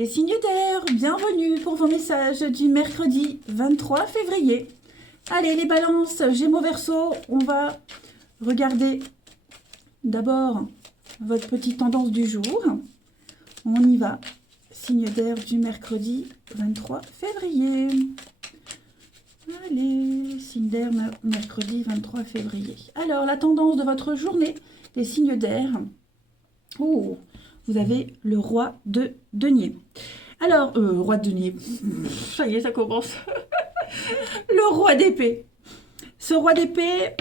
Les signes d'air, bienvenue pour vos messages du mercredi 23 février. Allez, les balances, Gémeaux, Verseau, on va regarder d'abord votre petite tendance du jour. On y va. Signe d'air du mercredi 23 février. Allez, signe d'air mercredi 23 février. Alors, la tendance de votre journée, les signes d'air. Oh, vous avez le roi de denier. Alors, roi de denier, ça y est, ça commence. Le roi d'épée. Ce roi d'épée,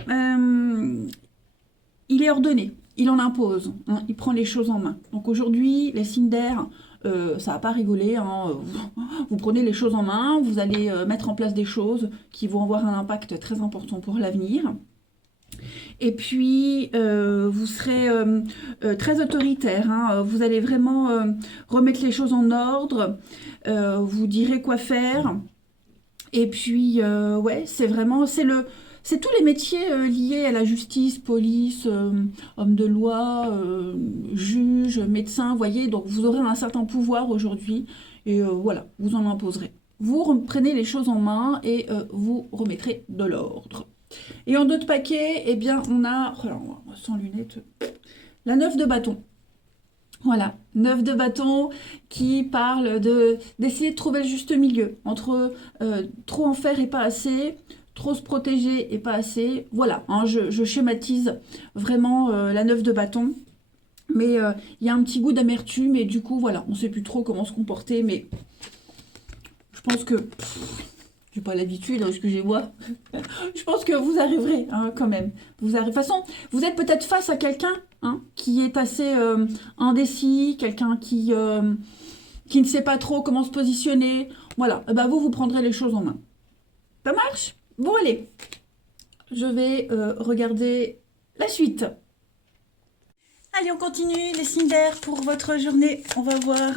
il est ordonné, il en impose, hein, il prend les choses en main. Donc aujourd'hui, les signes d'air, ça va pas rigoler, hein, vous prenez les choses en main, vous allez mettre en place des choses qui vont avoir un impact très important pour l'avenir. Et puis, vous serez très autoritaire, hein, vous allez vraiment remettre les choses en ordre, vous direz quoi faire. Et puis, ouais, c'est vraiment, c'est tous les métiers liés à la justice, police, homme de loi, juge, médecin, voyez. Donc, vous aurez un certain pouvoir aujourd'hui et voilà, vous en imposerez. Vous reprenez les choses en main et vous remettrez de l'ordre. Et en d'autres paquets, eh bien, on a, alors, sans lunettes, la 9 de bâton. Voilà, 9 de bâton qui parle d'essayer de trouver le juste milieu entre trop en faire et pas assez, trop se protéger et pas assez. Voilà, hein, je schématise vraiment la 9 de bâton. Mais il y a un petit goût d'amertume et du coup, voilà, on ne sait plus trop comment se comporter. Mais je pense que... j'ai pas l'habitude, excusez-moi. Je pense que vous arriverez hein, quand même. De toute façon, vous êtes peut-être face à quelqu'un hein, qui est assez indécis, quelqu'un qui ne sait pas trop comment se positionner. Voilà, et ben vous prendrez les choses en main. Ça marche? Bon, allez. Je vais regarder la suite. Allez, on continue les signes d'air pour votre journée. On va voir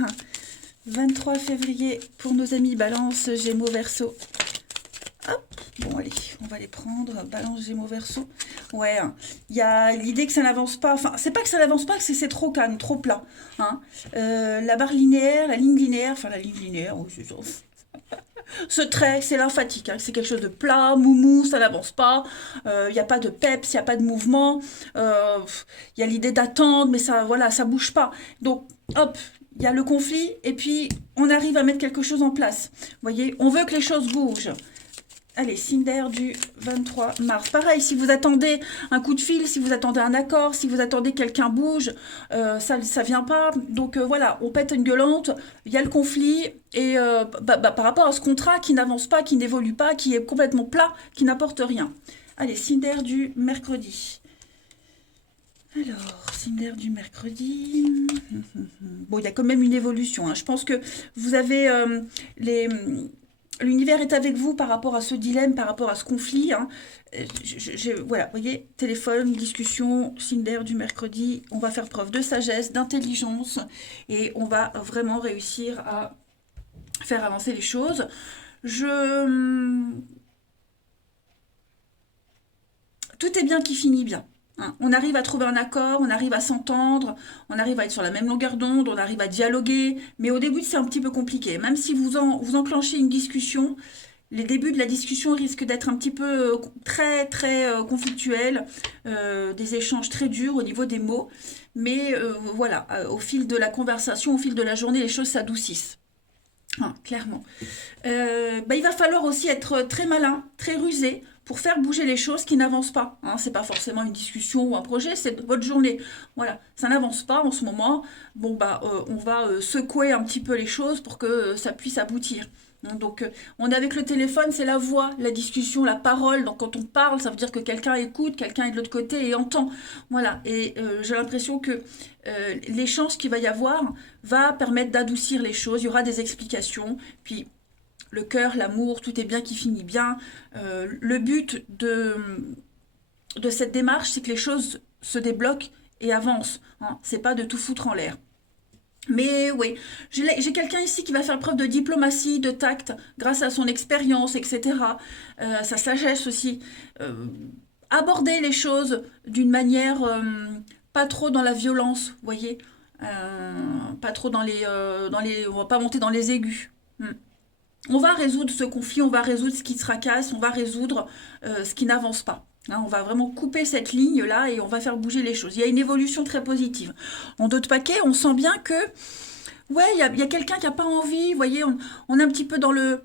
23 février pour nos amis Balance, Gémeaux, Verseau. Hop, bon allez, on va les prendre, Balance, Gémeaux, Verseau. Ouais, il y a l'idée que ça n'avance pas, enfin c'est pas que ça n'avance pas, c'est trop calme, trop plat. Hein. La barre linéaire, la ligne linéaire, enfin la ligne linéaire, oui, c'est ça. Ce trait, c'est lymphatique, hein. C'est quelque chose de plat, moumou, ça n'avance pas, il n'y a pas de peps, il n'y a pas de mouvement, il y a l'idée d'attendre, mais ça, voilà, ça bouge pas. Donc, hop, il y a le conflit, et puis on arrive à mettre quelque chose en place. Vous voyez, on veut que les choses bougent. Allez, signe d'air du 23 mars. Pareil, si vous attendez un coup de fil, si vous attendez un accord, si vous attendez que quelqu'un bouge, ça vient pas. Donc voilà, on pète une gueulante, il y a le conflit, et par rapport à ce contrat qui n'avance pas, qui n'évolue pas, qui est complètement plat, qui n'apporte rien. Allez, signe d'air du mercredi. Alors, signe d'air du mercredi. Bon, il y a quand même une évolution. Hein. Je pense que vous avez l'univers est avec vous par rapport à ce dilemme, par rapport à ce conflit. Hein. Voilà, vous voyez, téléphone, discussion, signe d'air du mercredi. On va faire preuve de sagesse, d'intelligence et on va vraiment réussir à faire avancer les choses. Tout est bien qui finit bien. Hein. On arrive à trouver un accord, on arrive à s'entendre, on arrive à être sur la même longueur d'onde, on arrive à dialoguer, mais au début c'est un petit peu compliqué. Même si vous enclenchez une discussion, les débuts de la discussion risquent d'être un petit peu très conflictuels, des échanges très durs au niveau des mots, mais voilà, au fil de la conversation, au fil de la journée, les choses s'adoucissent. Ah, clairement. Il va falloir aussi être très malin, très rusé pour faire bouger les choses qui n'avancent pas. Hein, c'est pas forcément une discussion ou un projet, c'est votre journée. Voilà, ça n'avance pas en ce moment. Bon on va secouer un petit peu les choses pour que ça puisse aboutir. Hein, donc on est avec le téléphone, c'est la voix, la discussion, la parole. Donc quand on parle, ça veut dire que quelqu'un écoute, quelqu'un est de l'autre côté et entend. Voilà, et j'ai l'impression que l'échange qu'il va y avoir va permettre d'adoucir les choses. Il y aura des explications, puis le cœur, l'amour, tout est bien qui finit bien. Le but de cette démarche, c'est que les choses se débloquent et avancent. Hein. C'est pas de tout foutre en l'air. Mais oui, j'ai quelqu'un ici qui va faire preuve de diplomatie, de tact, grâce à son expérience, etc. Sa sagesse aussi. Aborder les choses d'une manière pas trop dans la violence, vous voyez. Pas trop on va pas monter dans les aigus. On va résoudre ce conflit, on va résoudre ce qui se tracasse, on va résoudre ce qui n'avance pas. Hein, on va vraiment couper cette ligne-là et on va faire bouger les choses. Il y a une évolution très positive. En d'autres paquets, on sent bien que, ouais, il y a quelqu'un qui n'a pas envie. Vous voyez, on est un petit peu dans le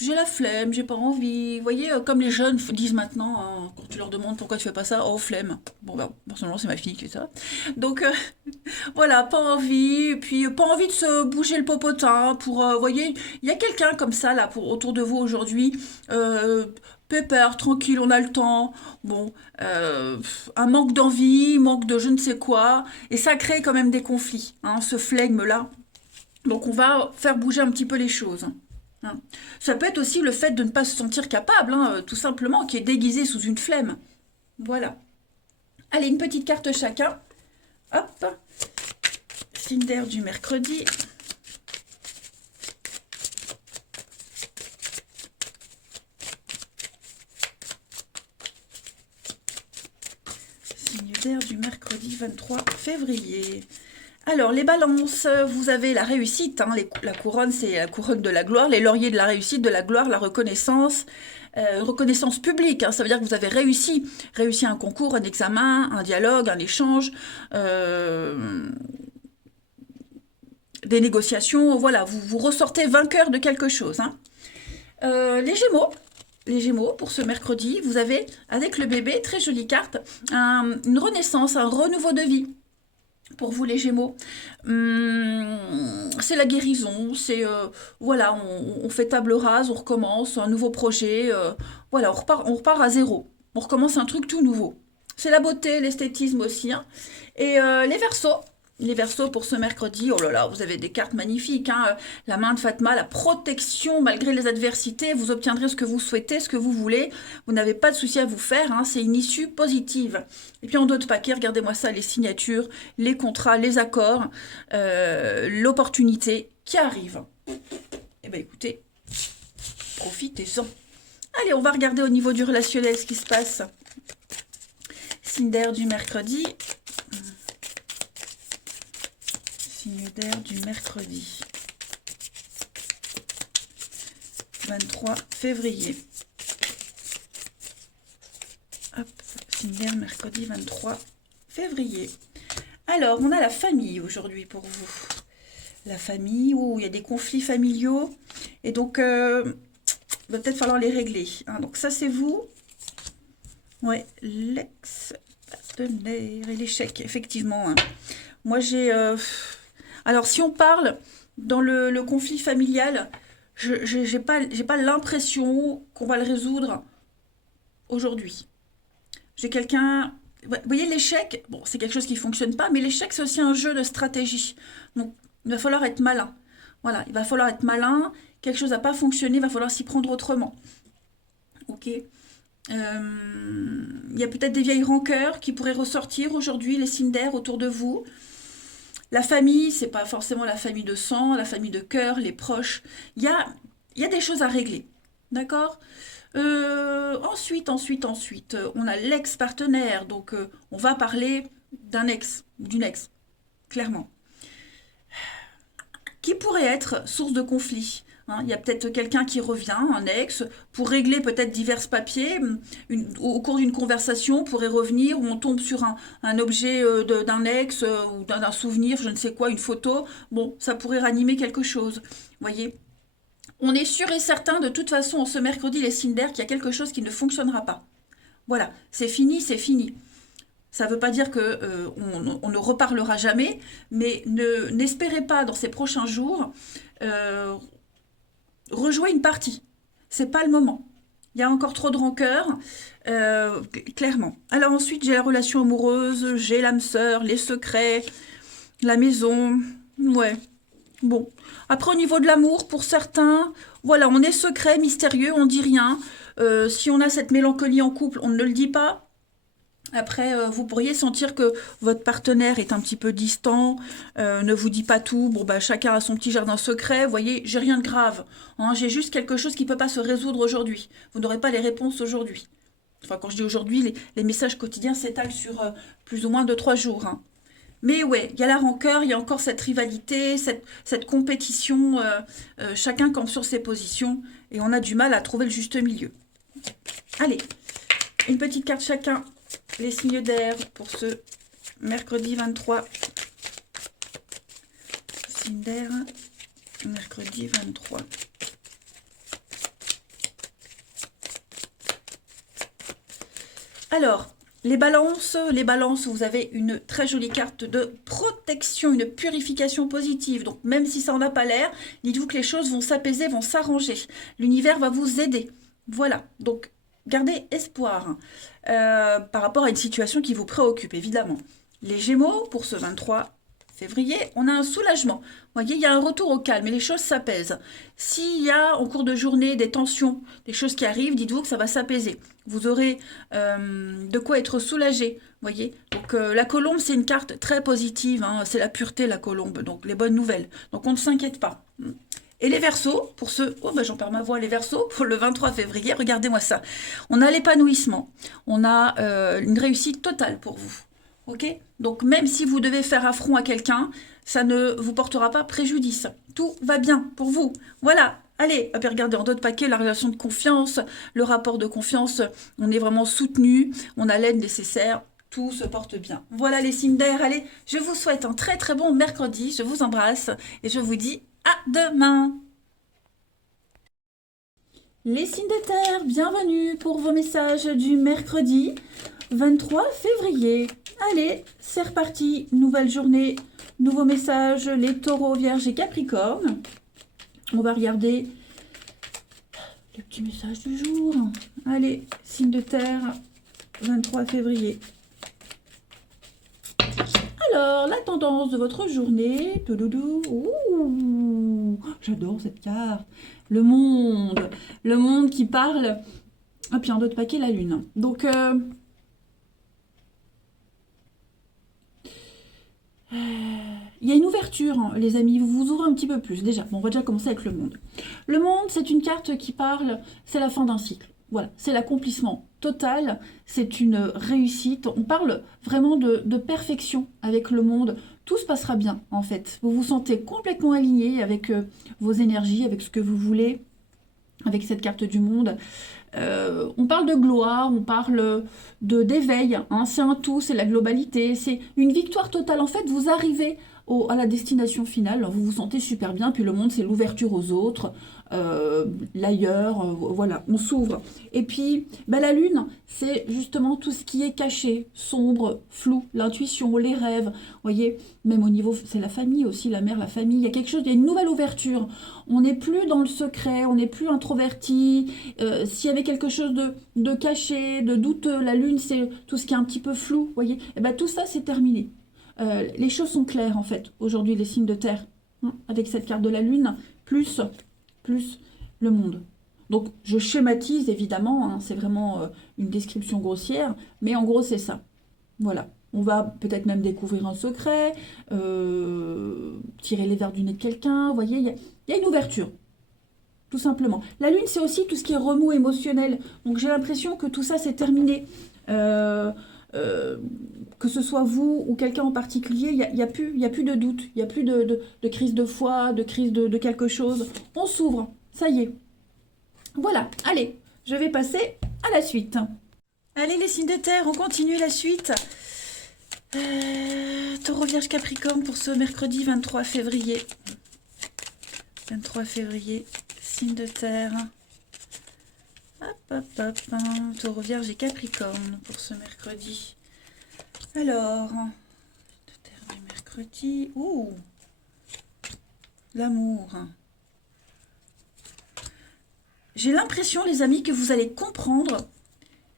j'ai la flemme, j'ai pas envie. Vous voyez, comme les jeunes disent maintenant, hein, quand tu leur demandes pourquoi tu fais pas ça, oh flemme. Bon, bah, personnellement, c'est ma fille qui fait ça. Donc, voilà, pas envie. Et puis, pas envie de se bouger le popotin pour, vous voyez, il y a quelqu'un comme ça, là, autour de vous aujourd'hui. Euh, Pépère, tranquille, on a le temps. Bon, un manque d'envie, manque de je ne sais quoi. Et ça crée quand même des conflits, hein, ce flegme-là. Donc, on va faire bouger un petit peu les choses. Hein. Ça peut être aussi le fait de ne pas se sentir capable, hein, tout simplement, qui est déguisé sous une flemme. Voilà. Allez, une petite carte chacun. Hop. Cinder du mercredi. Cinder du mercredi 23 février. Alors, les balances, vous avez la réussite, hein, la couronne, c'est la couronne de la gloire, les lauriers de la réussite, de la gloire, la reconnaissance, reconnaissance publique, hein, ça veut dire que vous avez réussi un concours, un examen, un dialogue, un échange, des négociations, voilà, vous ressortez vainqueur de quelque chose. Hein. Les Gémeaux, pour ce mercredi, vous avez, avec le bébé, très jolie carte, une renaissance, un renouveau de vie. Pour vous les Gémeaux, c'est la guérison, c'est voilà, on fait table rase, on recommence un nouveau projet, voilà, on repart à zéro, on recommence un truc tout nouveau. C'est la beauté, l'esthétisme aussi. Hein. Et les Verseaux pour ce mercredi, oh là là, vous avez des cartes magnifiques. Hein. La main de Fatma, la protection malgré les adversités, vous obtiendrez ce que vous souhaitez, ce que vous voulez. Vous n'avez pas de souci à vous faire, hein. C'est une issue positive. Et puis en d'autres paquets, regardez-moi ça, les signatures, les contrats, les accords, l'opportunité qui arrive. Eh bien écoutez, profitez-en. Allez, on va regarder au niveau du relationnel ce qui se passe. Cinder du mercredi. Cinder du mercredi 23 février. Hop, Cinder mercredi 23 février. Alors, on a la famille aujourd'hui pour vous. La famille, où il y a des conflits familiaux. Et donc, il va peut-être falloir les régler. Hein. Donc ça, c'est vous. Ouais, l'ex-partenaire et l'échec, effectivement. Hein. Moi, j'ai... Alors, si on parle dans le conflit familial, j'ai pas l'impression qu'on va le résoudre aujourd'hui. J'ai quelqu'un... Vous voyez, l'échec, bon, c'est quelque chose qui ne fonctionne pas, mais l'échec, c'est aussi un jeu de stratégie. Donc, il va falloir être malin. Voilà, il va falloir être malin. Quelque chose n'a pas fonctionné, il va falloir s'y prendre autrement. Ok. Il y a peut-être des vieilles rancœurs qui pourraient ressortir aujourd'hui, les Cinder autour de vous. La famille, c'est pas forcément la famille de sang, la famille de cœur, les proches. Il y a des choses à régler. D'accord. Ensuite, on a l'ex-partenaire. Donc, on va parler d'un ex, d'une ex, clairement. Qui pourrait être source de conflit. Hein. Il y a peut-être quelqu'un qui revient, un ex, pour régler peut-être divers papiers. Au cours d'une conversation, pourrait revenir, où on tombe sur un objet d'un ex ou d'un souvenir, je ne sais quoi, une photo. Bon, ça pourrait ranimer quelque chose. Vous voyez. On est sûr et certain, de toute façon, ce mercredi, les Cinder, qu'il y a quelque chose qui ne fonctionnera pas. Voilà, c'est fini, c'est fini. Ça ne veut pas dire que on ne reparlera jamais, mais n'espérez pas dans ces prochains jours rejouer une partie. C'est pas le moment. Il y a encore trop de rancœur, clairement. Alors ensuite, j'ai la relation amoureuse, j'ai l'âme sœur, les secrets, la maison. Ouais. Bon. Après, au niveau de l'amour, pour certains, voilà, on est secret, mystérieux, on dit rien. Si on a cette mélancolie en couple, on ne le dit pas. Après, vous pourriez sentir que votre partenaire est un petit peu distant, ne vous dit pas tout. Bon, bah, chacun a son petit jardin secret. Vous voyez, j'ai rien de grave. Hein, j'ai juste quelque chose qui ne peut pas se résoudre aujourd'hui. Vous n'aurez pas les réponses aujourd'hui. Enfin, quand je dis aujourd'hui, les messages quotidiens s'étalent sur plus ou moins 2-3 jours. Hein. Mais ouais, il y a la rancœur, il y a encore cette rivalité, cette compétition, chacun campe sur ses positions, et on a du mal à trouver le juste milieu. Allez, une petite carte chacun, les signes d'air pour ce mercredi 23. Signe d'air, mercredi 23. Alors, les balances, vous avez une très jolie carte de protection, une purification positive. Donc, même si ça n'en a pas l'air, dites-vous que les choses vont s'apaiser, vont s'arranger. L'univers va vous aider. Voilà, donc gardez espoir par rapport à une situation qui vous préoccupe, évidemment. Les Gémeaux, pour ce 23 février, on a un soulagement. Vous voyez, il y a un retour au calme et les choses s'apaisent. S'il y a en cours de journée des tensions, des choses qui arrivent, dites-vous que ça va s'apaiser. Vous aurez de quoi être soulagé. Voyez, donc la colombe, c'est une carte très positive. Hein, c'est la pureté, la colombe. Donc les bonnes nouvelles. Donc on ne s'inquiète pas. Et les Verseaux, pour ceux... Oh, ben j'en perds ma voix, les Verseaux, pour le 23 février, regardez-moi ça. On a l'épanouissement. On a une réussite totale pour vous. Ok? Donc même si vous devez faire affront à quelqu'un, ça ne vous portera pas préjudice. Tout va bien pour vous. Voilà. Allez, regardez en d'autres paquets, la relation de confiance, le rapport de confiance, on est vraiment soutenu, on a l'aide nécessaire, tout se porte bien. Voilà les signes d'air. Allez, je vous souhaite un très très bon mercredi, je vous embrasse et je vous dis à demain. Les signes de terre, bienvenue pour vos messages du mercredi 23 février. Allez, c'est reparti, nouvelle journée, nouveau message, les taureaux, vierges et capricornes. On va regarder le petit message du jour. Allez, signe de terre, 23 février. Alors, la tendance de votre journée. Ouh, j'adore cette carte. Le monde qui parle. Ah, puis un autre paquet, la lune. Donc, il y a une ouverture, hein, les amis, vous vous ouvrez un petit peu plus. Déjà, bon, on va déjà commencer avec le monde. Le monde, c'est une carte qui parle, c'est la fin d'un cycle. Voilà, c'est l'accomplissement total, c'est une réussite. On parle vraiment de perfection avec le monde. Tout se passera bien, en fait. Vous vous sentez complètement aligné avec vos énergies, avec ce que vous voulez, avec cette carte du monde. On parle de gloire, on parle d'éveil, hein, c'est un tout, c'est la globalité, c'est une victoire totale. En fait, vous arrivez à la destination finale, vous vous sentez super bien, puis le monde, c'est l'ouverture aux autres, l'ailleurs, voilà, on s'ouvre. Et puis, la lune, c'est justement tout ce qui est caché, sombre, flou, l'intuition, les rêves, vous voyez, même au niveau, c'est la famille aussi, la mère, la famille, il y a quelque chose, il y a une nouvelle ouverture. On n'est plus dans le secret, on n'est plus introverti. S'il y avait quelque chose de caché, de douteux, la lune, c'est tout ce qui est un petit peu flou, vous voyez, et tout ça, c'est terminé. Les choses sont claires, en fait, aujourd'hui, les signes de terre, hein, avec cette carte de la lune, plus le monde. Donc, je schématise, évidemment, hein, c'est vraiment une description grossière, mais en gros, c'est ça. Voilà. On va peut-être même découvrir un secret, tirer les verres du nez de quelqu'un, vous voyez, il y a une ouverture, tout simplement. La lune, c'est aussi tout ce qui est remous émotionnel. Donc, j'ai l'impression que tout ça, c'est terminé. Que ce soit vous ou quelqu'un en particulier, il n'y a plus de doute, il n'y a plus de crise de foi, de crise de quelque chose. On s'ouvre, ça y est. Voilà, allez, je vais passer à la suite. Allez les signes de terre, on continue la suite. Taureau, Vierge, Capricorne pour ce mercredi 23 février. 23 février, signe de terre. Hop, Taureau, Vierge et Capricorne pour ce mercredi. Alors, de terre du mercredi. Ouh, l'amour. J'ai l'impression, les amis, que vous allez comprendre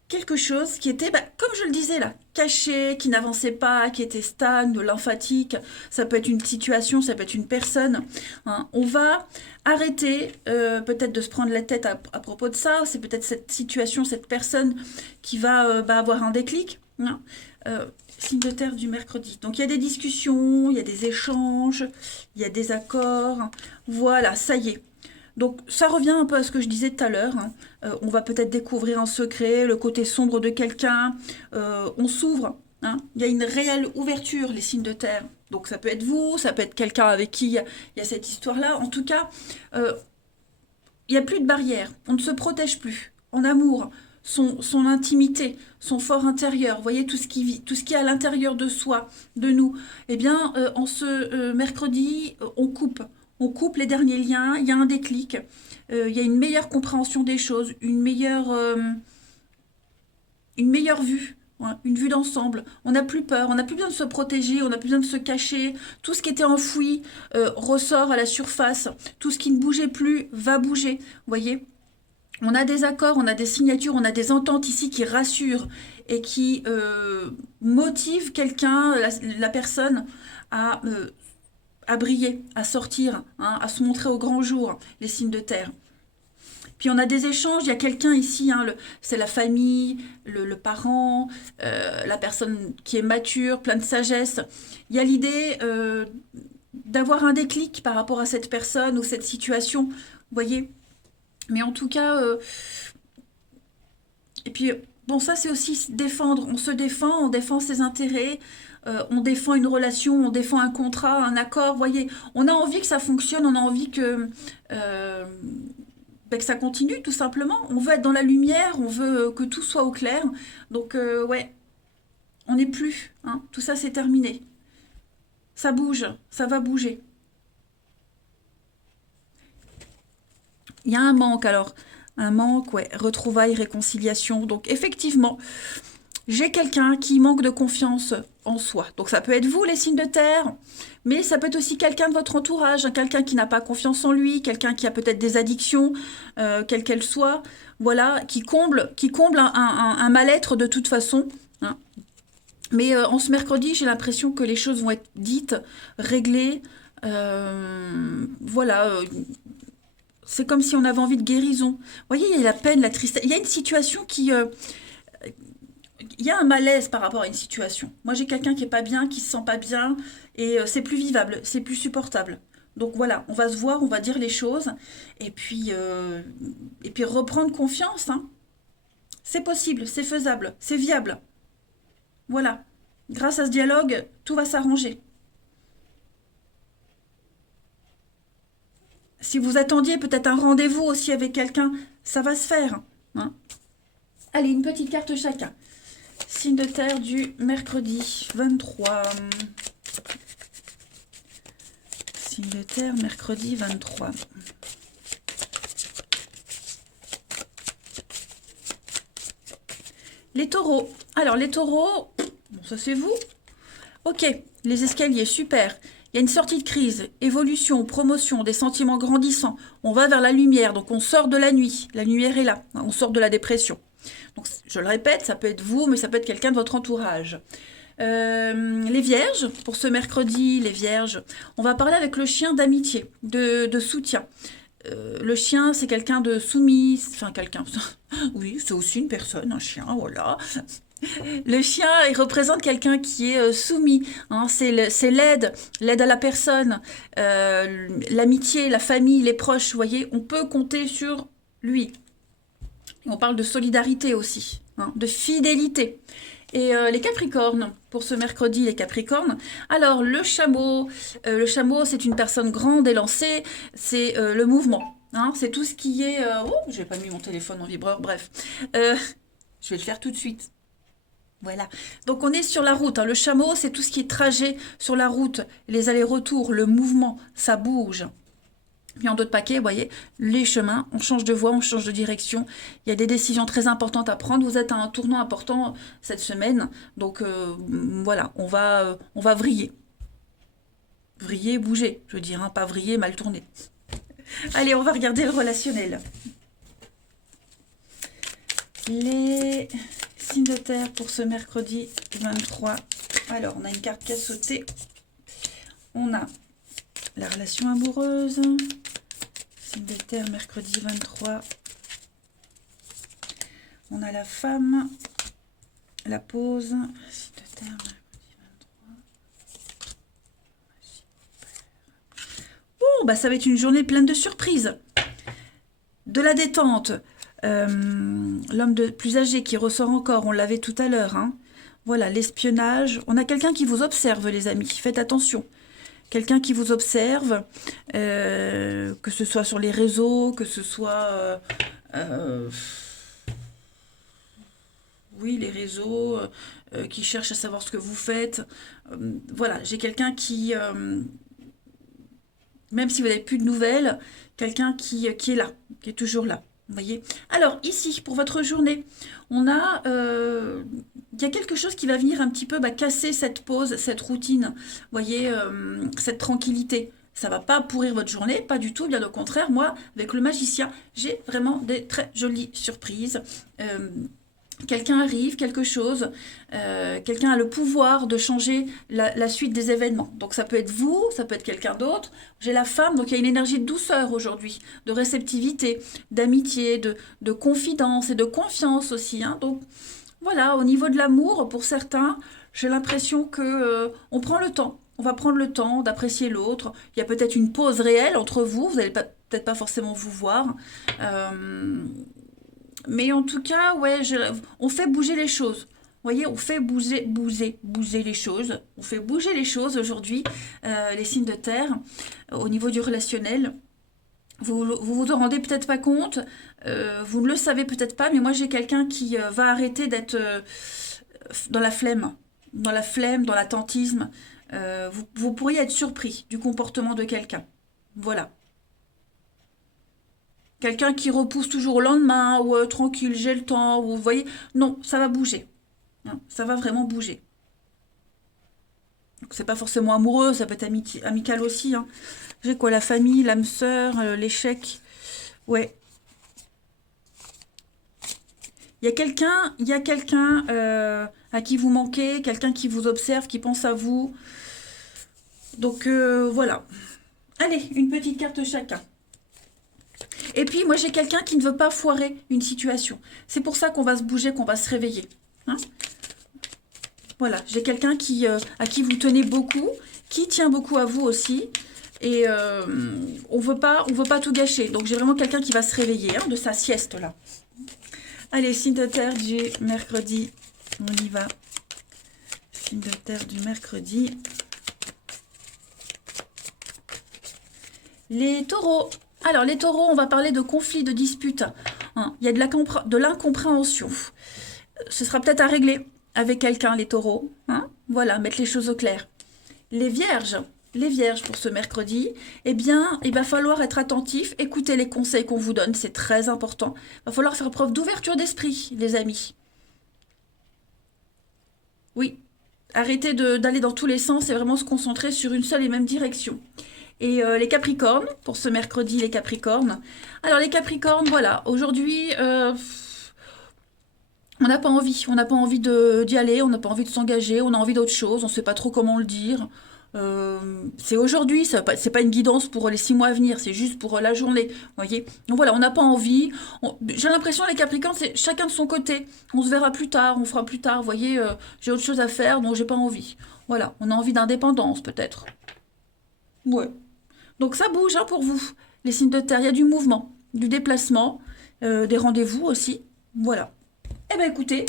quelque chose qui était, comme je le disais là, caché, qui n'avançait pas, qui était stagne, lymphatique. Ça peut être une situation, ça peut être une personne. Hein. On va arrêter peut-être de se prendre la tête à propos de ça. C'est peut-être cette situation, cette personne qui va avoir un déclic. Hein. Signe de terre du mercredi. Donc il y a des discussions, il y a des échanges, il y a des accords. Voilà, ça y est. Donc ça revient un peu à ce que je disais tout à l'heure. Hein. On va peut-être découvrir un secret, le côté sombre de quelqu'un. On s'ouvre hein. Il y a une réelle ouverture, les signes de terre. Donc ça peut être vous, ça peut être quelqu'un avec qui il y a cette histoire-là. En tout cas, euh, il n'y a plus de barrière. On ne se protège plus. En amour, son intimité, son fort intérieur, vous voyez, tout ce qui vit, tout ce qui est à l'intérieur de soi, de nous, eh bien, en ce mercredi, on coupe. On coupe les derniers liens, il y a un déclic, il y a une meilleure compréhension des choses, une meilleure vue, ouais, une vue d'ensemble. On n'a plus peur, on n'a plus besoin de se protéger, on n'a plus besoin de se cacher. Tout ce qui était enfoui ressort à la surface. Tout ce qui ne bougeait plus va bouger. Vous voyez, on a des accords, on a des signatures, on a des ententes ici qui rassurent et qui motivent quelqu'un, la personne, à, euh, à briller, à sortir, hein, à se montrer au grand jour, les signes de terre. Puis on a des échanges, il y a quelqu'un ici, hein, c'est la famille, le parent, la personne qui est mature, plein de sagesse. Il y a l'idée d'avoir un déclic par rapport à cette personne ou cette situation, vous voyez. Mais en tout cas, et puis bon, ça c'est aussi se défendre, on défend ses intérêts, on défend une relation, on défend un contrat, un accord, vous voyez. On a envie que ça fonctionne, on a envie euh, que ça continue tout simplement. On veut être dans la lumière, on veut que tout soit au clair. Donc ouais, on n'est plus, hein. Tout ça c'est terminé. Ça bouge, ça va bouger. Il y a un manque alors. Un manque, ouais, retrouvailles, réconciliation. Donc effectivement, j'ai quelqu'un qui manque de confiance en soi. Donc ça peut être vous, les signes de terre, mais ça peut être aussi quelqu'un de votre entourage, hein, quelqu'un qui n'a pas confiance en lui, quelqu'un qui a peut-être des addictions, quelles qu'elles soient, voilà, qui comble un mal-être de toute façon, hein. Mais en ce mercredi, j'ai l'impression que les choses vont être dites, réglées, voilà. C'est comme si on avait envie de guérison. Vous voyez, il y a la peine, la tristesse. Il y a une situation qui, il y a un malaise par rapport à une situation. Moi, j'ai quelqu'un qui est pas bien, qui se sent pas bien, et c'est plus vivable, c'est plus supportable. Donc voilà, on va se voir, on va dire les choses, et puis reprendre confiance, hein. C'est possible, c'est faisable, c'est viable. Voilà. Grâce à ce dialogue, tout va s'arranger. Si vous attendiez peut-être un rendez-vous aussi avec quelqu'un, ça va se faire, hein. Allez, une petite carte chacun. Signe de terre du mercredi 23. Signe de terre, mercredi 23. Les taureaux. Alors, les taureaux, bon, ça c'est vous. Ok, les escaliers, super. Il y a une sortie de crise, évolution, promotion, des sentiments grandissants. On va vers la lumière, donc on sort de la nuit. La lumière est là, on sort de la dépression. Donc, je le répète, ça peut être vous, mais ça peut être quelqu'un de votre entourage. Les vierges, pour ce mercredi, les vierges, on va parler avec le chien d'amitié, de soutien. Le chien, c'est quelqu'un de soumis, enfin quelqu'un, oui, c'est aussi une personne, un chien, voilà. Le chien, il représente quelqu'un qui est soumis, hein, c'est l'aide à la personne, l'amitié, la famille, les proches, vous voyez, on peut compter sur lui. On parle de solidarité aussi, hein, de fidélité. Et les Capricornes, pour ce mercredi, les Capricornes. Alors, le chameau, c'est une personne grande et lancée, c'est le mouvement, hein, c'est tout ce qui est... oh, j'ai pas mis mon téléphone en vibreur, bref. Je vais le faire tout de suite. Voilà. Donc, on est sur la route, hein. Le chameau, c'est tout ce qui est trajet sur la route, les allers-retours, le mouvement, ça bouge. Puis en d'autres paquets, vous voyez, les chemins, on change de voie, on change de direction. Il y a des décisions très importantes à prendre. Vous êtes à un tournant important cette semaine. Donc voilà, on va vriller. Vriller, bouger, je veux dire, hein, pas vriller, mal tourner. Allez, on va regarder le relationnel. Les signes de terre pour ce mercredi 23. Alors, on a une carte qui a sauté. On a la relation amoureuse, signe de terre, mercredi 23. On a la femme, la pause, signe de terre, mercredi 23. Bon, bah ça va être une journée pleine de surprises. De la détente. L'homme plus âgé qui ressort encore, on l'avait tout à l'heure, hein. Voilà, l'espionnage. On a quelqu'un qui vous observe, les amis. Faites attention. Quelqu'un qui vous observe, que ce soit sur les réseaux, que ce soit... oui, les réseaux, qui cherchent à savoir ce que vous faites. Voilà, j'ai quelqu'un qui... même si vous n'avez plus de nouvelles, quelqu'un qui est là, qui est toujours là. Vous voyez? Alors, ici, pour votre journée, on a... il y a quelque chose qui va venir un petit peu casser cette pause, cette routine. Vous voyez, cette tranquillité. Ça va pas pourrir votre journée, pas du tout, bien au contraire. Moi, avec le magicien, j'ai vraiment des très jolies surprises. Quelqu'un arrive, quelque chose, quelqu'un a le pouvoir de changer la suite des événements. Donc ça peut être vous, ça peut être quelqu'un d'autre. J'ai la femme, donc il y a une énergie de douceur aujourd'hui, de réceptivité, d'amitié, de confidence et de confiance aussi, hein. Donc voilà, au niveau de l'amour, pour certains, j'ai l'impression que on prend le temps. On va prendre le temps d'apprécier l'autre. Il y a peut-être une pause réelle entre vous. Vous n'allez peut-être pas forcément vous voir. Mais en tout cas, ouais, on fait bouger les choses. Vous voyez, on fait bouger les choses. On fait bouger les choses aujourd'hui, les signes de terre, au niveau du relationnel. Vous en rendez peut-être pas compte, vous ne le savez peut-être pas, mais moi j'ai quelqu'un qui va arrêter d'être dans la flemme, dans l'attentisme. Vous pourriez être surpris du comportement de quelqu'un. Voilà. Quelqu'un qui repousse toujours au lendemain, ou tranquille, j'ai le temps, ou vous voyez. Non, ça va bouger. Hein, ça va vraiment bouger. Donc c'est pas forcément amoureux, ça peut être amical aussi. Hein. J'ai quoi, la famille, l'âme sœur, l'échec. Ouais. Il y a quelqu'un à qui vous manquez, quelqu'un qui vous observe, qui pense à vous. Donc voilà. Allez, une petite carte chacun. Et puis moi j'ai quelqu'un qui ne veut pas foirer une situation. C'est pour ça qu'on va se bouger, qu'on va se réveiller. Hein, voilà, j'ai quelqu'un à qui vous tenez beaucoup, qui tient beaucoup à vous aussi. Et on veut pas tout gâcher. Donc j'ai vraiment quelqu'un qui va se réveiller de sa sieste là. Allez, signe de terre du mercredi. On y va. Signe de terre du mercredi. Les taureaux. Alors, les taureaux, on va parler de conflits, de disputes. Hein, il y a de l'incompréhension. Ce sera peut-être à régler avec quelqu'un, les taureaux. Hein, voilà, mettre les choses au clair. Les vierges pour ce mercredi, eh bien, il va falloir être attentif, écouter les conseils qu'on vous donne, c'est très important. Il va falloir faire preuve d'ouverture d'esprit, les amis. Oui, arrêtez d'aller dans tous les sens et vraiment se concentrer sur une seule et même direction. Et les Capricornes, pour ce mercredi, les Capricornes. Alors, les Capricornes, voilà, aujourd'hui, on n'a pas envie d'y aller, on n'a pas envie de s'engager, on a envie d'autre chose, on ne sait pas trop comment le dire. C'est aujourd'hui, c'est pas une guidance pour les 6 mois à venir, c'est juste pour la journée, vous voyez. Donc voilà, on n'a pas envie. J'ai l'impression, les Capricornes, c'est chacun de son côté. On se verra plus tard, on fera plus tard, vous voyez, j'ai autre chose à faire, donc j'ai pas envie. Voilà, on a envie d'indépendance, peut-être. Ouais. Donc ça bouge pour vous, les signes de terre. Il y a du mouvement, du déplacement, des rendez-vous aussi. Voilà. Eh bien écoutez,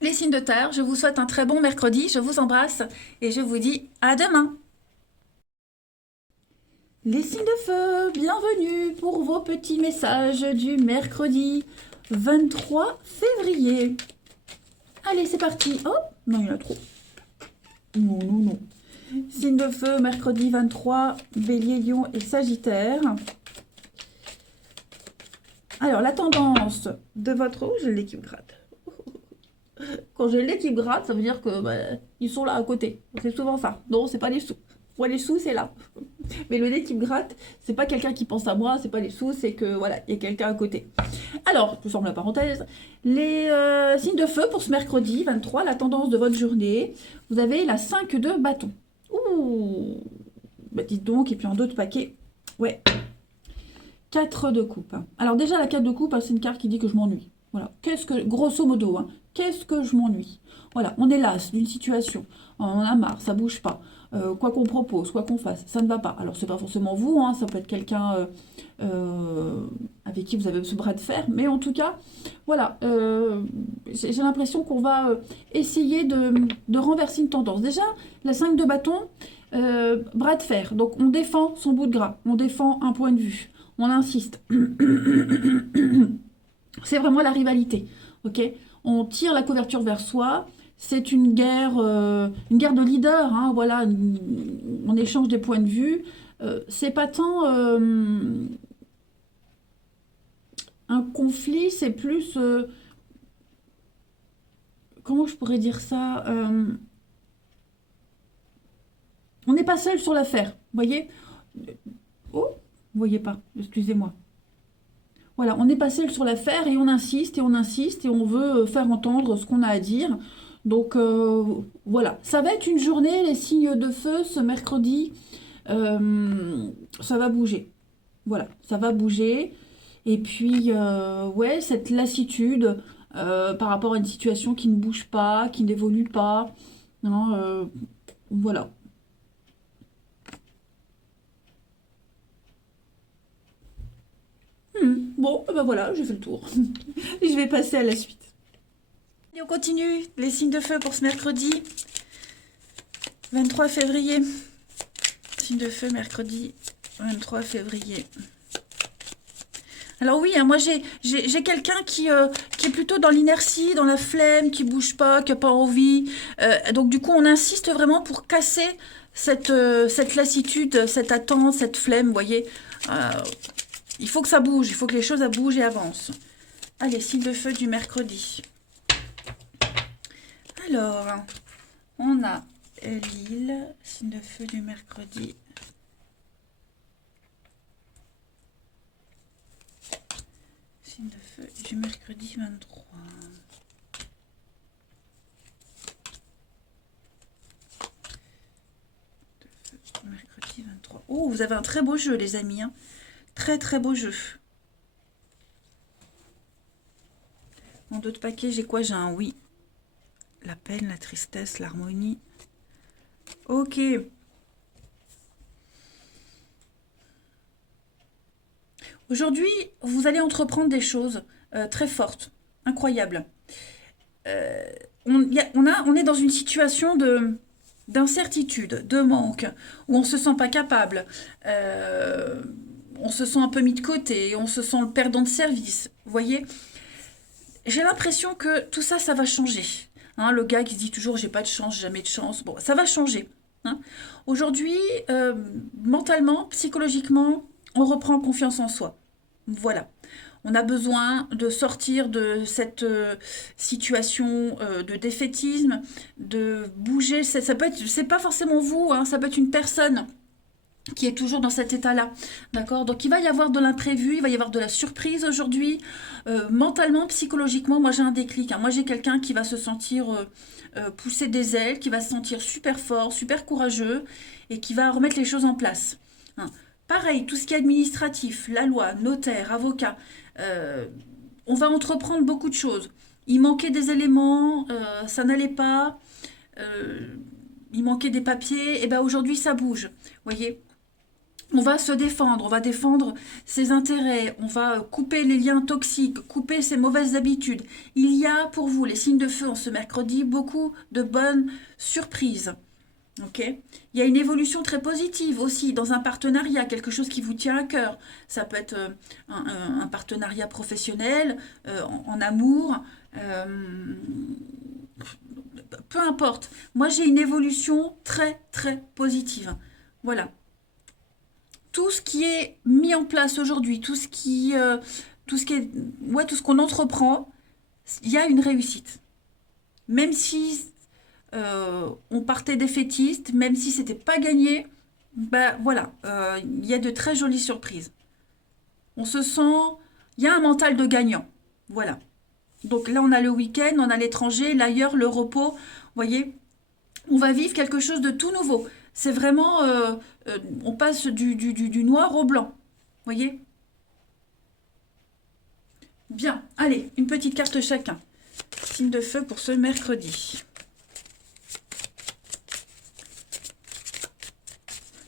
les signes de terre, je vous souhaite un très bon mercredi. Je vous embrasse et je vous dis à demain. Les signes de feu, bienvenue pour vos petits messages du mercredi 23 février. Allez, c'est parti. Oh, non, il y en a trop. Non, non, non. Signe de feu, mercredi 23, Bélier, Lion et Sagittaire. Alors, la tendance de votre... Oh, j'ai le nez qui me gratte. Quand j'ai le nez qui me gratte, ça veut dire que ils sont là à côté. C'est souvent ça. Non, c'est pas les sous. Moi, les sous, c'est là. Mais le nez qui me gratte, c'est pas quelqu'un qui pense à moi, c'est pas les sous, c'est que voilà, il y a quelqu'un à côté. Alors, je ferme la parenthèse. Les signes de feu pour ce mercredi 23, la tendance de votre journée. Vous avez la 5 de bâton. Ouh, bah dites donc, et puis en d'autres paquets. Ouais. 4 de coupe. Alors déjà, la 4 de coupe, c'est une carte qui dit que je m'ennuie. Voilà. Grosso modo, qu'est-ce que je m'ennuie? Voilà, on est las d'une situation. On en a marre, ça bouge pas. Quoi qu'on propose, quoi qu'on fasse, ça ne va pas. Alors, c'est pas forcément vous, ça peut être quelqu'un avec qui vous avez ce bras de fer. Mais en tout cas, voilà, j'ai l'impression qu'on va essayer de renverser une tendance. Déjà, la 5 de bâton, bras de fer. Donc, on défend son bout de gras. On défend un point de vue. On insiste. C'est vraiment la rivalité. Ok, on tire la couverture vers soi. C'est une guerre de leader. Hein, voilà, on échange des points de vue. C'est pas tant un conflit, c'est plus... comment je pourrais dire ça on n'est pas seul sur l'affaire, vous voyez. Oh, vous voyez pas, excusez-moi. Voilà, on n'est pas seul sur l'affaire et on insiste et on insiste et on veut faire entendre ce qu'on a à dire. Donc voilà, ça va être une journée, les signes de feu, ce mercredi, ça va bouger. Voilà, ça va bouger. Et puis, ouais, cette lassitude par rapport à une situation qui ne bouge pas, qui n'évolue pas. Non, voilà. Bon, ben voilà, j'ai fait le tour. Et je vais passer à la suite. Et on continue les signes de feu pour ce mercredi 23 février. Signe de feu mercredi 23 février. Alors oui, hein, moi j'ai quelqu'un qui est plutôt dans l'inertie, dans la flemme, qui bouge pas, qui n'a pas envie. Donc du coup, on insiste vraiment pour casser cette lassitude, cette attente, cette flemme, vous voyez. Il faut que ça bouge, il faut que les choses bougent et avancent. Allez, signe de feu du mercredi. Alors, on a l'île, signe de feu du mercredi. Signe de feu du mercredi 23. Mercredi 23. Oh, vous avez un très beau jeu, les amis. Hein. Très, très beau jeu. En d'autres paquets, j'ai quoi? J'ai un oui. La peine, la tristesse, l'harmonie. Ok. Aujourd'hui, vous allez entreprendre des choses très fortes, incroyables. On est dans une situation d'incertitude, de manque, où on se sent pas capable, on se sent un peu mis de côté, on se sent le perdant de service. Vous voyez, j'ai l'impression que tout ça, ça va changer. Hein, le gars qui se dit toujours j'ai pas de chance, jamais de chance. Bon, ça va changer. Hein. Aujourd'hui, mentalement, psychologiquement, on reprend confiance en soi. Voilà. On a besoin de sortir de cette situation de défaitisme, de bouger. Ça peut être, c'est pas forcément vous, hein, ça peut être une personne qui est toujours dans cet état-là, d'accord? Donc il va y avoir de l'imprévu, il va y avoir de la surprise aujourd'hui. Mentalement, psychologiquement, moi j'ai un déclic. Hein. Moi j'ai quelqu'un qui va se sentir pousser des ailes, qui va se sentir super fort, super courageux et qui va remettre les choses en place. Hein. Pareil, tout ce qui est administratif, la loi, notaire, avocat, on va entreprendre beaucoup de choses. Il manquait des éléments, ça n'allait pas, il manquait des papiers, et bien aujourd'hui ça bouge. Vous voyez, on va se défendre, on va défendre ses intérêts, on va couper les liens toxiques, couper ses mauvaises habitudes. Il y a pour vous, les signes de feu en ce mercredi, beaucoup de bonnes surprises. Okay. Il y a une évolution très positive aussi dans un partenariat, quelque chose qui vous tient à cœur. Ça peut être un partenariat professionnel, en amour, peu importe. Moi, j'ai une évolution très, très positive. Voilà. Tout ce qui est mis en place aujourd'hui, tout ce qu'on entreprend, il y a une réussite. Même si on partait défaitiste, même si c'était pas gagné, ben voilà, il y a de très jolies surprises. On se sent, il y a un mental de gagnant, voilà. Donc là, on a le week-end, on a l'étranger, l'ailleurs, le repos, vous voyez, on va vivre quelque chose de tout nouveau. C'est vraiment, on passe du noir au blanc, vous voyez. Bien, allez, une petite carte chacun. Signe de feu pour ce mercredi.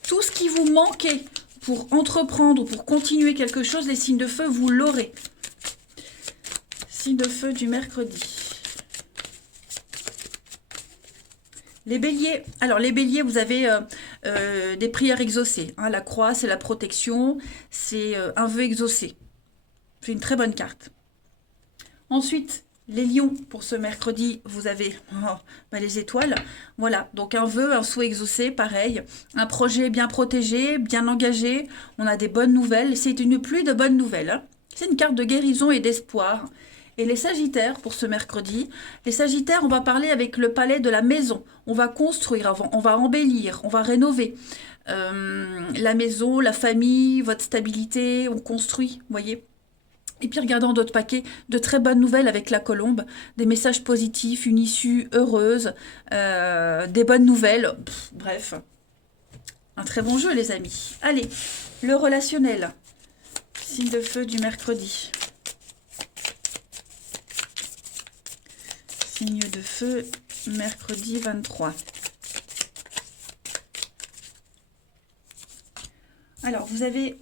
Tout ce qui vous manquait pour entreprendre, pour continuer quelque chose, les signes de feu, vous l'aurez. Signe de feu du mercredi. Les béliers, alors les béliers, vous avez des prières exaucées. Hein, la croix, c'est la protection, c'est un vœu exaucé. C'est une très bonne carte. Ensuite, les lions, pour ce mercredi, vous avez les étoiles. Voilà, donc un vœu, un souhait exaucé, pareil. Un projet bien protégé, bien engagé. On a des bonnes nouvelles. C'est une pluie de bonnes nouvelles. Hein. C'est une carte de guérison et d'espoir. Et les sagittaires, pour ce mercredi, les sagittaires, on va parler avec le palais de la maison. On va construire, on va embellir, on va rénover. La maison, la famille, votre stabilité, on construit, vous voyez. Et puis regardons d'autres paquets, de très bonnes nouvelles avec la colombe, des messages positifs, une issue heureuse, des bonnes nouvelles, bref. Un très bon jeu les amis. Allez, le relationnel, signe de feu du mercredi. Signe de feu, mercredi 23. Alors, vous avez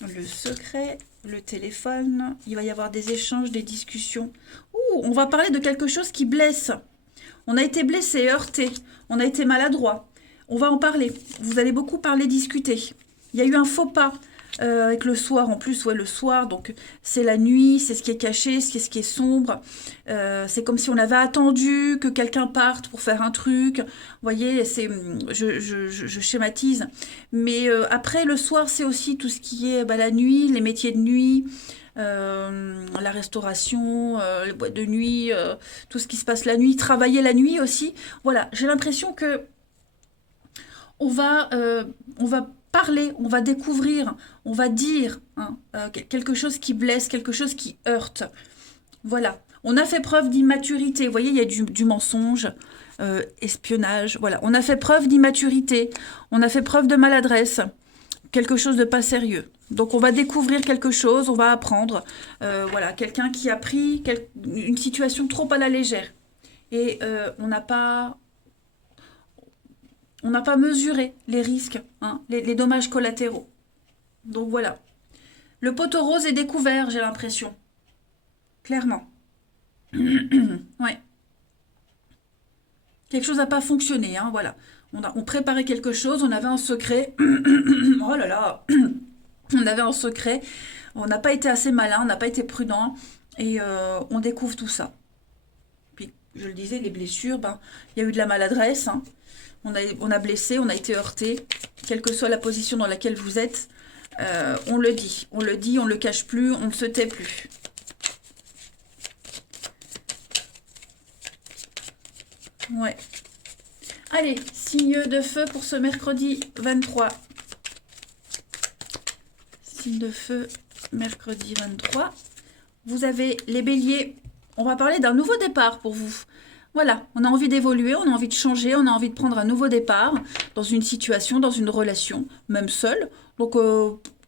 le secret, le téléphone, il va y avoir des échanges, des discussions. Ouh, on va parler de quelque chose qui blesse. On a été blessé, heurté, on a été maladroit. On va en parler. Vous allez beaucoup parler, discuter. Il y a eu un faux pas. Avec le soir, en plus, ouais, le soir, donc c'est la nuit, c'est ce qui est caché, ce qui est sombre. C'est comme si on avait attendu que quelqu'un parte pour faire un truc. Vous voyez, je schématise. Mais après, le soir, c'est aussi tout ce qui est la nuit, les métiers de nuit, la restauration, les boîtes de nuit, tout ce qui se passe la nuit, travailler la nuit aussi. Voilà, j'ai l'impression que on va parler, on va découvrir, on va dire hein, quelque chose qui blesse, quelque chose qui heurte. Voilà. On a fait preuve d'immaturité. Vous voyez, il y a du mensonge, espionnage. Voilà. On a fait preuve d'immaturité. On a fait preuve de maladresse. Quelque chose de pas sérieux. Donc, on va découvrir quelque chose, on va apprendre. Voilà. Quelqu'un qui a pris une situation trop à la légère. Et on n'a pas mesuré les risques, hein, les dommages collatéraux. Donc voilà. Le poteau rose est découvert, j'ai l'impression. Clairement. Ouais. Quelque chose n'a pas fonctionné, hein, voilà. On préparait quelque chose, on avait un secret. Oh là là. On avait un secret. On n'a pas été assez malin, on n'a pas été prudent. Et on découvre tout ça. Puis, je le disais, les blessures, il y a eu de la maladresse, hein. On a blessé, on a été heurté, quelle que soit la position dans laquelle vous êtes, on le dit, on le cache plus, on ne se tait plus. Ouais. Allez, signe de feu pour ce mercredi 23. Signe de feu, mercredi 23. Vous avez les béliers, on va parler d'un nouveau départ pour vous. Voilà, on a envie d'évoluer, on a envie de changer, on a envie de prendre un nouveau départ dans une situation, dans une relation, même seul. Donc,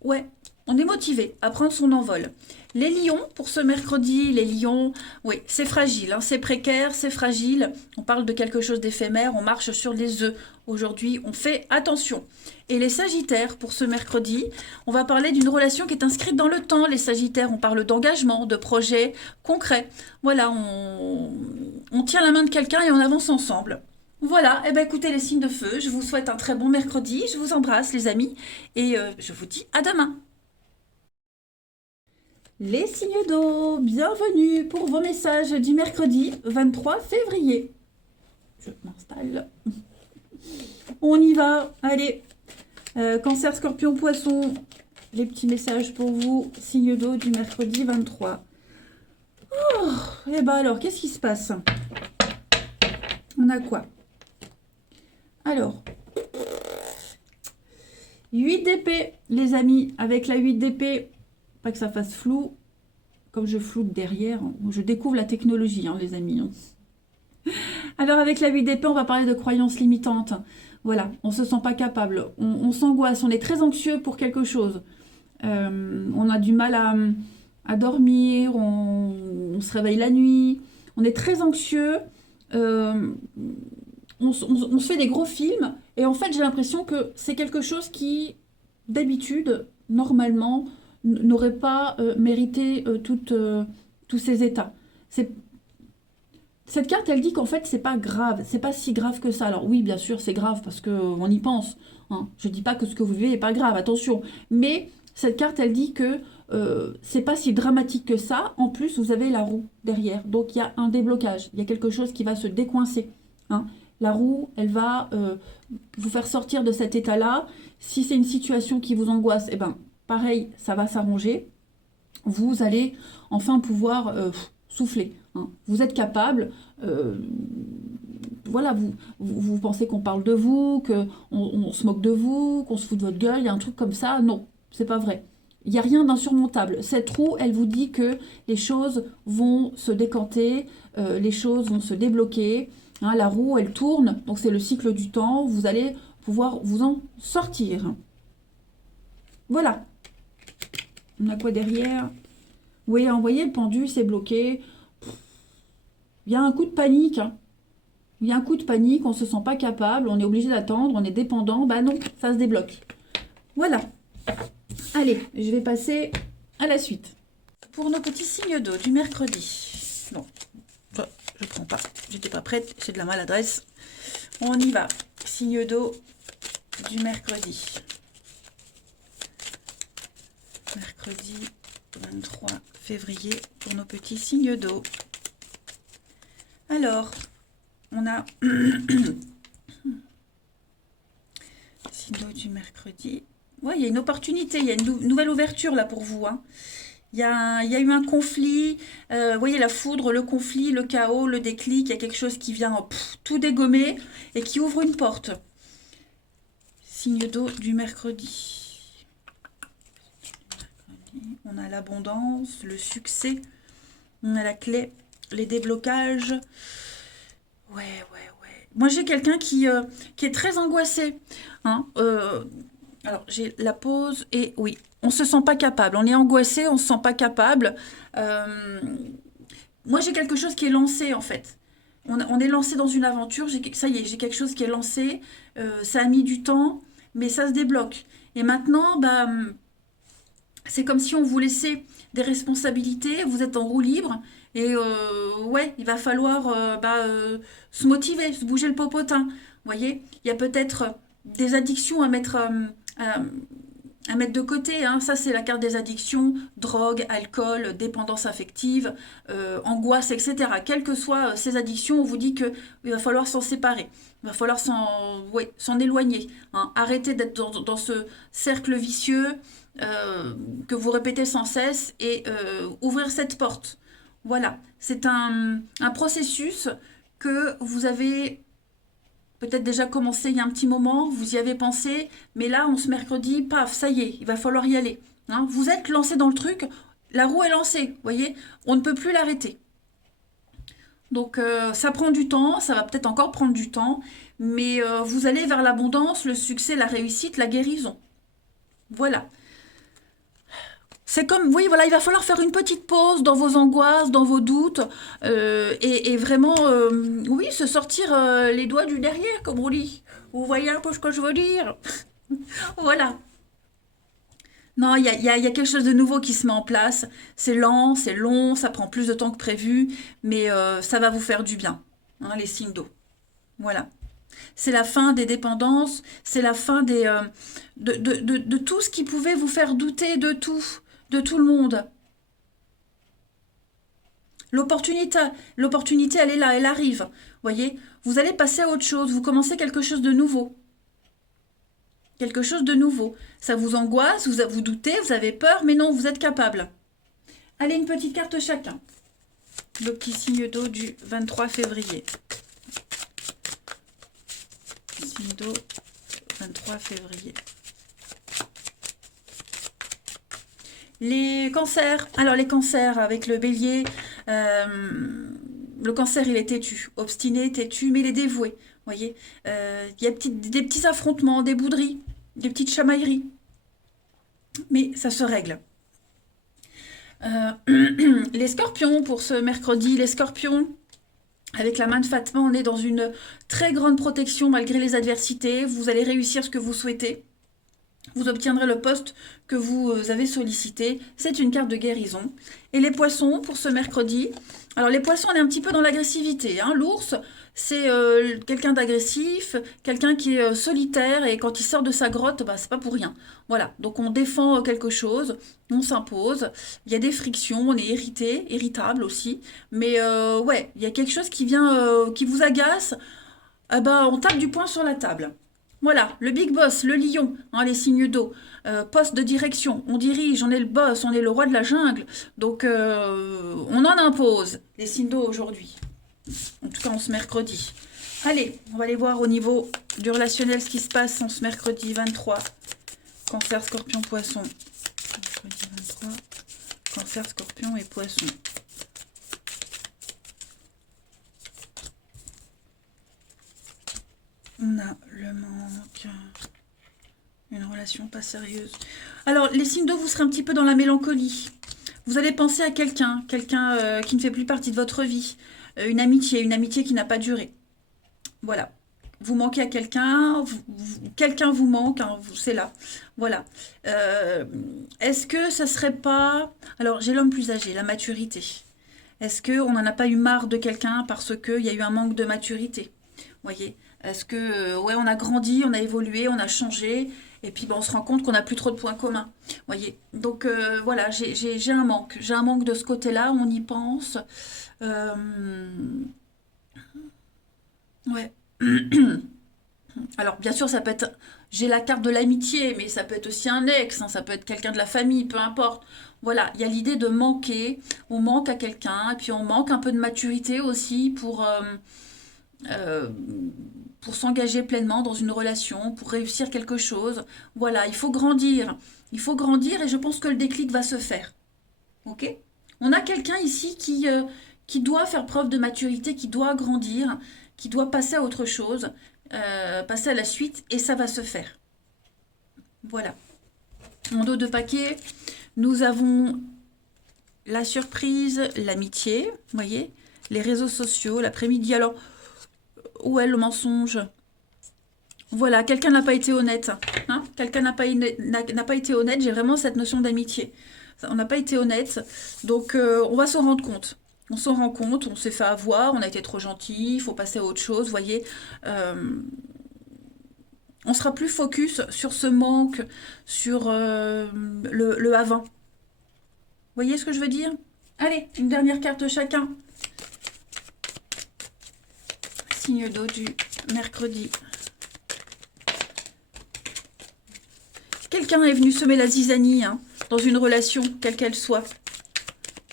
ouais, on est motivé à prendre son envol. Les lions, pour ce mercredi, les lions, oui, c'est fragile, hein, c'est précaire, c'est fragile. On parle de quelque chose d'éphémère, on marche sur les œufs. Aujourd'hui, on fait attention. Et les sagittaires, pour ce mercredi, on va parler d'une relation qui est inscrite dans le temps. Les sagittaires, on parle d'engagement, de projets concrets. Voilà, on tient la main de quelqu'un et on avance ensemble. Voilà, et écoutez les signes de feu, je vous souhaite un très bon mercredi, je vous embrasse les amis, et je vous dis à demain. Les signes d'eau, bienvenue pour vos messages du mercredi 23 février. Je m'installe. On y va, allez. Cancer, scorpion, poisson, les petits messages pour vous, signe d'eau du mercredi 23. Oh, et alors, qu'est-ce qui se passe? On a quoi? Alors, 8 d'épée, les amis, avec la 8 d'épée, pas que ça fasse flou, comme je floute derrière, je découvre la technologie, hein, les amis. Hein. Alors, avec la 8 d'épée, on va parler de croyances limitantes. Voilà, on ne se sent pas capable, on s'angoisse, on est très anxieux pour quelque chose. On a du mal à dormir, on se réveille la nuit, on est très anxieux, on se fait des gros films, et en fait j'ai l'impression que c'est quelque chose qui d'habitude, normalement, n'aurait pas mérité tous ces états. Cette carte, elle dit qu'en fait, c'est pas grave, c'est pas si grave que ça. Alors oui, bien sûr, c'est grave parce qu'on y pense. Hein. Je dis pas que ce que vous vivez est pas grave, attention. Mais cette carte, elle dit que c'est pas si dramatique que ça. En plus, vous avez la roue derrière. Donc, il y a un déblocage. Il y a quelque chose qui va se décoincer. Hein. La roue, elle va vous faire sortir de cet état-là. Si c'est une situation qui vous angoisse, eh ben, pareil, ça va s'arranger. Vous allez enfin pouvoir souffler. Hein. Vous êtes capable, voilà, vous pensez qu'on parle de vous, qu'on se moque de vous, qu'on se fout de votre gueule, il y a un truc comme ça. Non, c'est pas vrai. Il n'y a rien d'insurmontable. Cette roue, elle vous dit que les choses vont se décanter, les choses vont se débloquer. Hein, la roue, elle tourne, donc c'est le cycle du temps. Vous allez pouvoir vous en sortir. Voilà. On a quoi derrière? Oui, envoyer le pendu, c'est bloqué. Il y a un coup de panique. Hein. Il y a un coup de panique, on ne se sent pas capable, on est obligé d'attendre, on est dépendant. Bah non, ça se débloque. Voilà. Allez, je vais passer à la suite. Pour nos petits signes d'eau du mercredi. Non, ça, je ne prends pas. J'étais pas prête, c'est de la maladresse. On y va. Signe d'eau du mercredi. Mercredi 23 février pour nos petits signes d'eau. Alors, on a signe d'eau du mercredi. Ouais, il y a une opportunité, il y a une nouvelle ouverture là pour vous. Hein. Il y a eu un conflit, vous voyez la foudre, le conflit, le chaos, le déclic, il y a quelque chose qui vient tout dégommer et qui ouvre une porte. Signe d'eau du mercredi. On a l'abondance, le succès, on a la clé, les déblocages. Ouais. Moi, j'ai quelqu'un qui est très angoissé. Hein, alors, j'ai la pause et oui, on se sent pas capable. On est angoissé, on se sent pas capable. Moi, j'ai quelque chose qui est lancé, en fait. On est lancé dans une aventure. Ça y est, j'ai quelque chose qui est lancé. Ça a mis du temps, mais ça se débloque. Et maintenant, bah, c'est comme si on vous laissait des responsabilités. Vous êtes en roue libre. Et ouais, il va falloir se motiver, se bouger le popotin. Vous voyez, il y a peut-être des addictions à mettre de côté. Hein. Ça, c'est la carte des addictions, drogue, alcool, dépendance affective, angoisse, etc. Quelles que soient ces addictions, on vous dit qu'il va falloir s'en séparer. Il va falloir s'en éloigner. Hein. Arrêter d'être dans ce cercle vicieux que vous répétez sans cesse et ouvrir cette porte. Voilà, c'est un processus que vous avez peut-être déjà commencé il y a un petit moment, vous y avez pensé, mais là, on se mercredi, paf, ça y est, il va falloir y aller. Hein, vous êtes lancé dans le truc, la roue est lancée, vous voyez, on ne peut plus l'arrêter. Donc, ça prend du temps, ça va peut-être encore prendre du temps, mais vous allez vers l'abondance, le succès, la réussite, la guérison. Voilà. C'est comme, oui, voilà, il va falloir faire une petite pause dans vos angoisses, dans vos doutes, et vraiment, oui, se sortir les doigts du derrière, comme on dit. Vous voyez un peu ce que je veux dire? Voilà. Non, il y a quelque chose de nouveau qui se met en place. C'est lent, c'est long, ça prend plus de temps que prévu, mais ça va vous faire du bien, hein, les signes d'eau. Voilà. C'est la fin des dépendances, c'est la fin de tout ce qui pouvait vous faire douter de tout le monde. L'opportunité, elle est là, elle arrive. Voyez, vous allez passer à autre chose, vous commencez quelque chose de nouveau. Quelque chose de nouveau. Ça vous angoisse, vous doutez, vous avez peur, mais non, vous êtes capable. Allez, une petite carte chacun. Le petit signe d'eau du 23 février. Signe d'eau, 23 février. Les cancers. Alors, les cancers avec le bélier, le cancer, il est têtu, obstiné, têtu, mais il est dévoué. Vous voyez, il y a des petits affrontements, des bouderies, des petites chamailleries. Mais ça se règle. Les scorpions, pour ce mercredi, les scorpions, avec la main de Fatma, on est dans une très grande protection malgré les adversités. Vous allez réussir ce que vous souhaitez. vous obtiendrez le poste que vous avez sollicité. C'est une carte de guérison. Et les poissons, pour ce mercredi, alors les poissons, on est un petit peu dans l'agressivité, hein. L'ours, c'est quelqu'un d'agressif, quelqu'un qui est solitaire, et quand il sort de sa grotte, bah, c'est pas pour rien. Voilà, donc on défend quelque chose, on s'impose, il y a des frictions, on est irrité, irritable aussi, mais ouais, il y a quelque chose qui vient, qui vous agace, ah bah, on tape du poing sur la table. Voilà, le big boss, le lion, hein, les signes d'eau, poste de direction, on dirige, on est le boss, on est le roi de la jungle, donc on en impose, les signes d'eau aujourd'hui, en tout cas en ce mercredi. Allez, on va aller voir au niveau du relationnel ce qui se passe en ce mercredi 23, Cancer, Scorpion, Poisson. Mercredi 23, Cancer, Scorpion et Poisson. On a le manque, une relation pas sérieuse. Alors, les signes d'eau, vous serez un petit peu dans la mélancolie. Vous allez penser à quelqu'un, qui ne fait plus partie de votre vie. Une amitié qui n'a pas duré. Voilà. Vous manquez à quelqu'un, quelqu'un vous manque, hein, c'est là. Voilà. Est-ce que ça serait pas... Alors, j'ai l'homme plus âgé, la maturité. Est-ce qu'on n'en a pas eu marre de quelqu'un parce qu'il y a eu un manque de maturité? Voyez, est-ce que, ouais, on a grandi, on a évolué, on a changé, et puis ben, on se rend compte qu'on n'a plus trop de points communs. Voyez, donc voilà, j'ai un manque. J'ai un manque de ce côté-là, on y pense. Euh, ouais. Alors, bien sûr, ça peut être. J'ai la carte de l'amitié, mais ça peut être aussi un ex, hein, ça peut être quelqu'un de la famille, peu importe. Voilà, il y a l'idée de manquer. On manque à quelqu'un, et puis on manque un peu de maturité aussi euh, pour s'engager pleinement dans une relation, pour réussir quelque chose. Voilà, il faut grandir. Il faut grandir, et je pense que le déclic va se faire. Ok? On a quelqu'un ici qui doit faire preuve de maturité, qui doit grandir, qui doit passer à autre chose, passer à la suite, et ça va se faire. Voilà. En dos de paquet, nous avons la surprise, l'amitié, vous voyez, les réseaux sociaux, l'après-midi. Alors, où est le mensonge? Voilà, quelqu'un n'a pas été honnête. Hein, quelqu'un n'a pas été honnête, j'ai vraiment cette notion d'amitié. On n'a pas été honnête, donc on va s'en rendre compte. On s'en rend compte, on s'est fait avoir, on a été trop gentil, il faut passer à autre chose, vous voyez. On sera plus focus sur ce manque, sur le avant. Vous voyez ce que je veux dire? Allez, une dernière carte chacun. Signe d'eau du mercredi. Quelqu'un est venu semer la zizanie, hein, dans une relation, quelle qu'elle soit.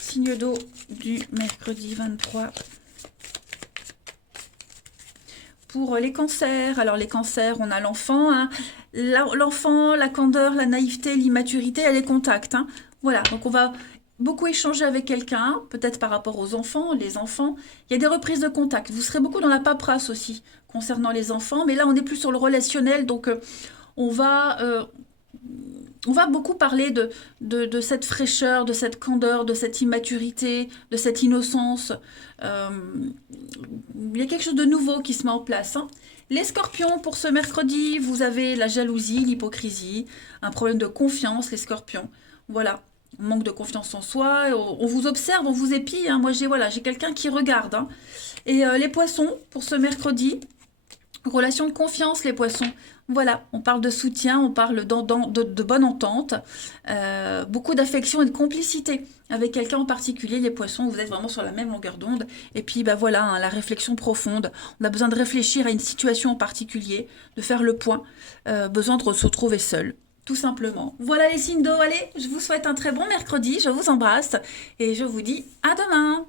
Signe d'eau du mercredi 23. Pour les cancers, alors les cancers, on a l'enfant, hein. L'enfant, la candeur, la naïveté, l'immaturité, elle est contact, hein. Voilà, donc on va beaucoup échanger avec quelqu'un, peut-être par rapport aux enfants, les enfants. Il y a des reprises de contact. Vous serez beaucoup dans la paperasse aussi concernant les enfants, mais là on est plus sur le relationnel, donc on va, euh, on va beaucoup parler de cette fraîcheur, de cette candeur, de cette immaturité, de cette innocence. Euh, il y a quelque chose de nouveau qui se met en place, hein. Les scorpions, pour ce mercredi, vous avez la jalousie, l'hypocrisie, un problème de confiance, les scorpions. Voilà, on manque de confiance en soi, on vous observe, on vous épie, hein. Moi, j'ai quelqu'un qui regarde, hein. Et les poissons, pour ce mercredi, relation de confiance, les poissons. Voilà, on parle de soutien, on parle de bonne entente, beaucoup d'affection et de complicité avec quelqu'un en particulier. Les poissons, vous êtes vraiment sur la même longueur d'onde. Et puis, bah voilà, hein, la réflexion profonde. On a besoin de réfléchir à une situation en particulier, de faire le point, besoin de se retrouver seul. Tout simplement. Voilà les signes d'eau, allez, je vous souhaite un très bon mercredi, je vous embrasse et je vous dis à demain.